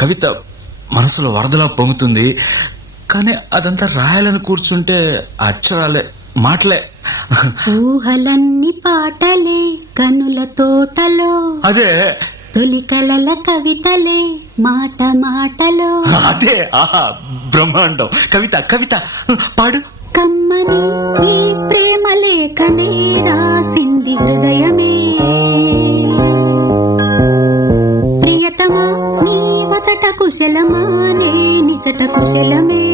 కవిత మనసులో వరదలా పొంగుతుంది. కానీ అదంతా రాయాలని కూర్చుంటే అక్షరాలే, మాటలే. ఊహలన్నీ పాటలే కనుల తోటలో, అదే తొలి కలల కవితలే మాట మాటలో. అదే బ్రహ్మాండం. కవిత కవిత పాడు. కమ్మని ఈ ప్రేమ లేఖనే రాసింది హృదయమే, ప్రియతమా నీ వచట కుశలమా నే నిజట కుశలమే.